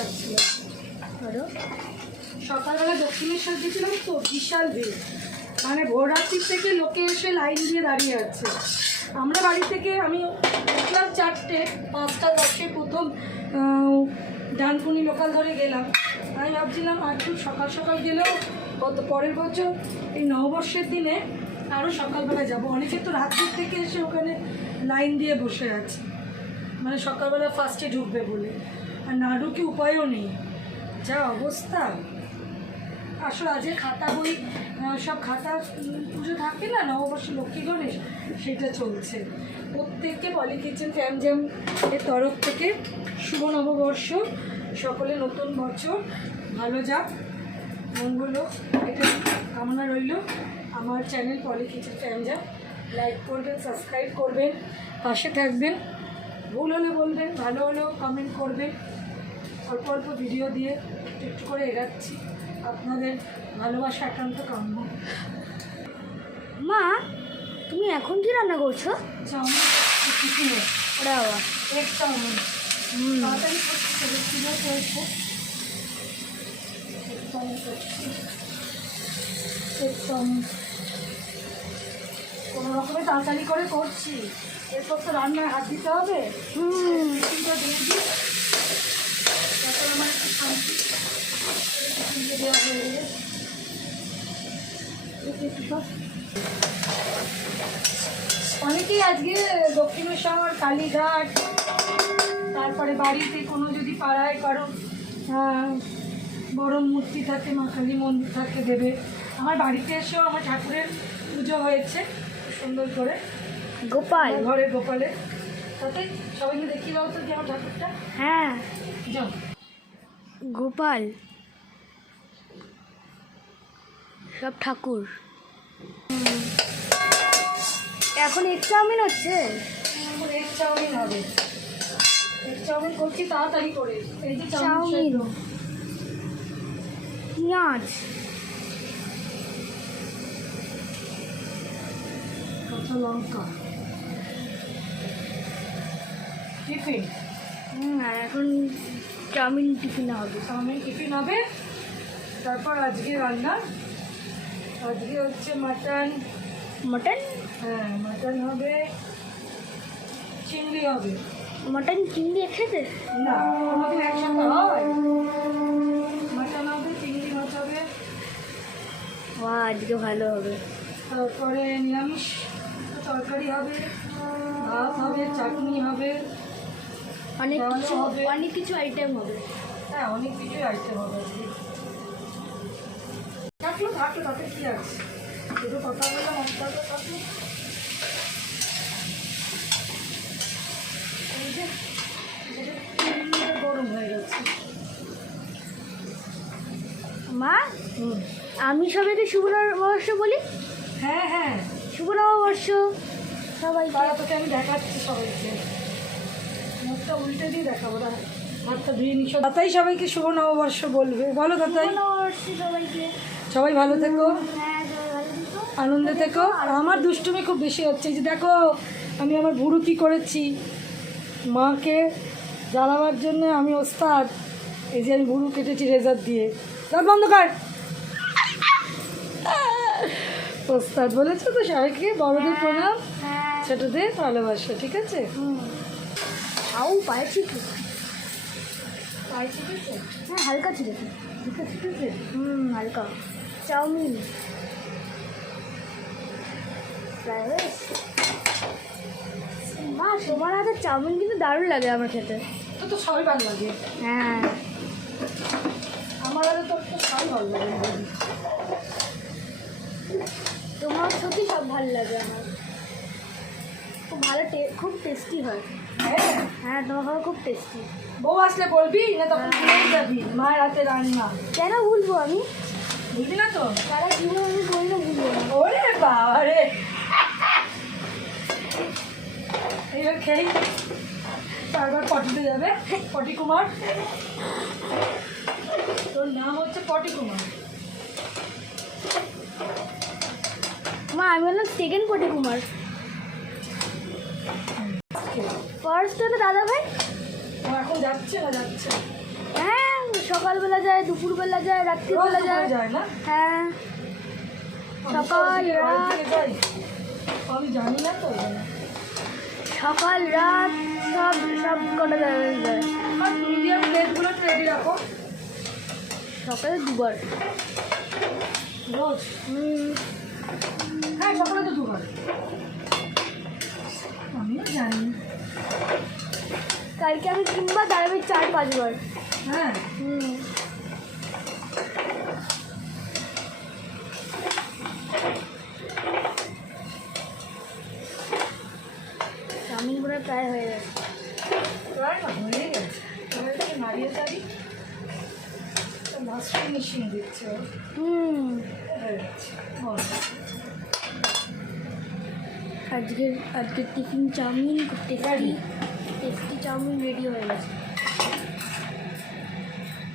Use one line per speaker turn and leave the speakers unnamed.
লাগছিল
আরও
সকালবেলা দক্ষিণেশ্বর গেছিলাম তো বিশাল ভিড়। মানে ভোর রাত্রির থেকে লোকে এসে লাইন দিয়ে দাঁড়িয়ে আছে। আমরা বাড়ি থেকে, আমি উঠলাম চারটে, পাঁচটা, দশে প্রথম ডানকুনি লোকাল ধরে গেলাম। আমি ভাবছিলাম, আর একটু সকাল সকাল গেলেও গত পরের বছর? এই নববর্ষের দিনে আরও সকালবেলা যাব। অনেকে তো রাত্রির থেকে এসে ওখানে লাইন দিয়ে বসে আছে। মানে সকালবেলা ফার্স্টে ঢুকবে বলে। আর না ঢুকে উপায়ও নেই। যা অবস্থা। আসলে আজকে খাতা বই সব খাতা পুজো থাকে না, নববর্ষ লক্ষ্মী গণেশ, সেটা চলছে। প্রত্যেককে পলি কিচেন ফ্যাম জ্যাম এর তরফ থেকে শুভ নববর্ষ। সকলে নতুন বছর, ভালো যাক, মঙ্গল এটা কামনা রইল। আমার channel Poli kitchen fam jam, like করবেন, সাবস্ক্রাইব করবেন, পাশে থাকবেন। ভুল হলে বলবেন, ভালো হলেও কমেন্ট করবেন। অল্প অল্প ভিডিও দিয়ে একটু একটু করে এগাচ্ছি। আপনাদের ভালোবাসা একান্ত কাম্য।
মা তুমি এখন কি রান্না করছ?
চাউমিন টিফিনে
ওরা বাবা।
এগ চাউমিন তাড়াতাড়ি করছি ছিল করেছে এগ চাউমিন করছি। এগ চাউমিন কোনো রকমে তাড়াতাড়ি করে করছি। এরপর তো রান্নায় হাত দিতে হবে। দিয়ে দিই তারপর আমার একটু শান্তি টিফিনটা দেওয়া হয়ে গেলে একটু একটু সব অনেকেই আজকে দক্ষিণেশ্বর কালীঘাট তারপরে বাড়িতে কোনো যদি পাড়ায় কারও বড় মূর্তি থাকে মা কালী মন্দির থাকে দেবে। আমার বাড়িতে এসেও আমার ঠাকুরের পুজো হয়েছে সুন্দর করে।
গোপাল।
ঘরে গোপালে তাতে সবাইকে দেখিয়ে দাও তো যে আমার ঠাকুরটা।
হ্যাঁ।
যাও।
গোপাল। সব ঠাকুর। এখন এক চাউমিন হচ্ছে?
এখন এগ চাউমিন হবে। এগ চাউমিন করছি তাড়াতাড়ি করে। এই যে চাউমিন
চাউমিন পেঁয়াজ।
কাঁচা লঙ্কা। টিফিন।
হুম এখন চাউমিন টিফিন হবে।
চাউমিন টিফিন হবে। তারপর আজকে রান্না আজকে হচ্ছে মাটন।
মটন?
হ্যাঁ মাটন হবে চিংড়ি হবে।
মটন চিংড়ি একসাথে?
না একসাথে হয়। মাটন হবে চিংড়ি মাছ হবে।
আজকে ভালো হবে।
তারপরে নিরামিষ তরকারি হবে ভাত হবে চাটনি হবে
অনেক কিছু
হবে।
অনেক কিছু আইটেম হবে।
হ্যাঁ অনেক কিছুই আইটেম হবে আজকে। থাকল থাকল তাতে কি আছে? শুধু কথা বললাম মশলাটা থাকল। এই যে, গরম হয়ে গেছে।
মা আমি সবাইকে শুভ নববর্ষ বলি?
হ্যাঁ হ্যাঁ।
শুভ নববর্ষ।
সবাই তোকে আমি দেখাচ্ছি সবাইকে। মুখটা উল্টে দিয়ে দেখাবো দাঁড়া। হাতটা তাতাই সবাইকে শুভ নববর্ষ বলবে। বলো তাতাই। সবাই ভালো থেকো।
হ্যাঁ সবাই ভালো থেকো।
আনন্দে থেকো। আর আমার দুষ্টুমি খুব বেশি হচ্ছে। যে দেখো আমি আমার ভুরু কী করেছি? মাকে জ্বালাবার জন্য আমি ওস্তাদ। এই যে আমি ভুরু কেটেছি রেজার দিয়ে। দাঁত বন্ধ কর। ওস্তাদ বলেছ তো সবাইকে বড়দের প্রণাম
হ্যাঁ।
ছোটদের ভালোবাসা ঠিক আছে?
খাও পায়েছি
ঠিক আছে
হ্যাঁ হালকা
আছে ঠিক আছে
হুম হালকা। চাউমিন। মা তোমার হাতে চাউমিন কিন্তু দারুণ লাগে আমার খেতে।
তো তো সবাই ভালো লাগে।
হ্যাঁ।
আমার আগে তো তো সবাই ভালো লাগে।
তোমার সত্যি সব ভালো লাগে আমার। খুব ভালো খুব টেস্টি হয়।
হ্যাঁ
হ্যাঁ তোমার খাবার খুব টেস্টি
বউ আসলে বলবি? না তখন ভুলেই যাবি। মায়ের হাতে রান্না।
কেন ভুলবো আমি?
বুঝলি না তো?
তারা জীবন আমি বলি না ভুলবো না।
ওরে বাবা রে এইবার খেয়ে তারপর পটিতে যাবে। পটি কুমার। তোর নাম হচ্ছে পটি কুমার।
মা আমি বললাম সেকেন্ড কোটি কুমার। ফার্স্ট হলো দাদা ভাই?
এখন যাচ্ছে না যাচ্ছে।
হ্যাঁ সকালবেলা যায় দুপুরবেলা যায় রাত্রিবেলা যায়।
না?
হ্যাঁ। সকাল,
তো
রাত।
আমি জানি না তো।
সকাল রাত সব সব কটা যায়
আর মিডিয়াম প্লেটগুলো রেডি রাখো।
সকালে দুবার।
রোজ? হ্যাঁ সকালে তো দুবার। আমিও জানি
কালকে আমি তিনবার দাঁড়াবে চার পাঁচবার।
হ্যাঁ।
হুম। চাউমিন প্রায় হয়ে গেছে।
প্রায় না হয়ে গেছে। নাড়িয়ে চাড়ি লাস্ট ফিনিশিং দিচ্ছে
হুম
হয়ে গেছে বল।
আজকের আজকের tiffin chow mein tasty tasty chow mein ready হয়ে গেছে।